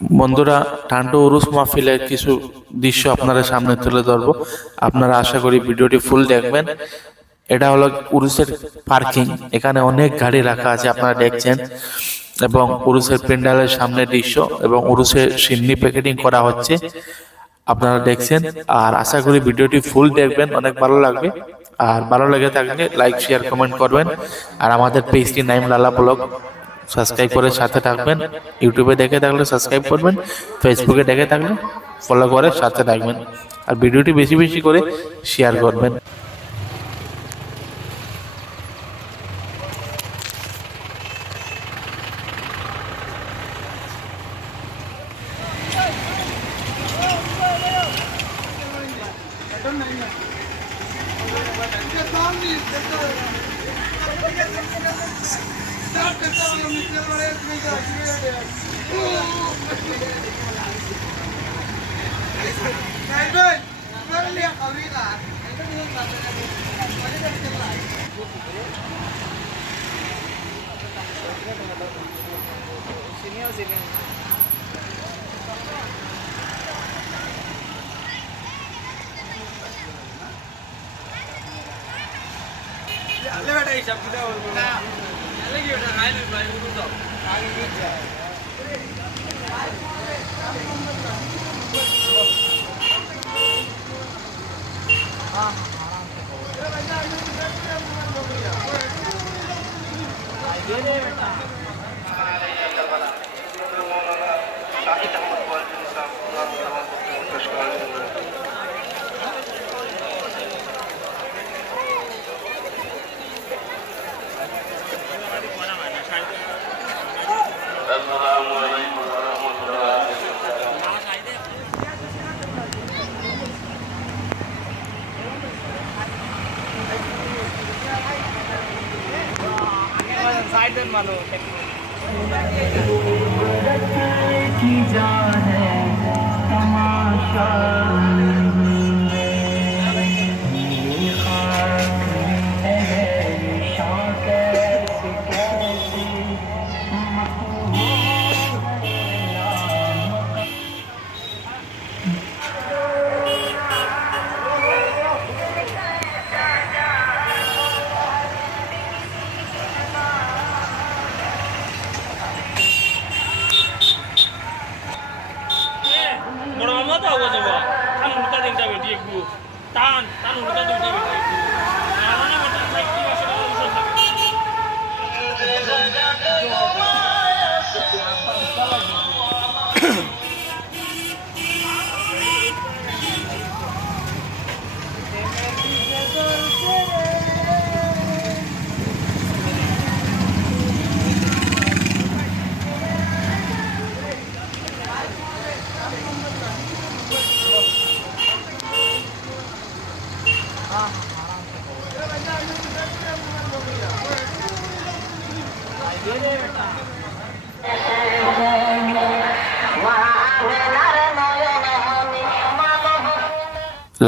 বন্ধুরা, টান্টু উরুস মাহফিলের কিছু দৃশ্য আপনাদের সামনে তুলে ধরবো। আপনারা আশা করি ভিডিওটি ফুল দেখবেন। এটা হলো উরুসের পার্কিং। এখানে অনেক গাড়ি রাখা আছে, আপনারা দেখছেন, এবং উরুসের প্যান্ডেলের সামনে দৃশ্য এবং উরুসের সিন্নি প্যাকেটিং করা হচ্ছে, আপনারা দেখছেন। আর আশা করি ভিডিওটি ফুল দেখবেন, অনেক ভালো লাগবে। আর ভালো লেগে থাকলে লাইক, শেয়ার, কমেন্ট করবেন। আর আমাদের পেজটি নাইম লালা ব্লগ সাবস্ক্রাইব করে সাথে থাকবেন। ইউটিউবে দেখে থাকলে সাবস্ক্রাইব করবেন, ফেসবুকে দেখে থাকলে ফলো করে সাথে থাকবেন। আর ভিডিওটি বেশি বেশি করে শেয়ার করবেন।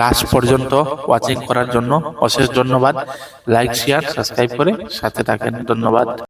লাস্ট পর্যন্ত ওয়াচিং করার জন্য অশেষ ধন্যবাদ। লাইক, শেয়ার, সাবস্ক্রাইব করে সাথে থাকেন। ধন্যবাদ।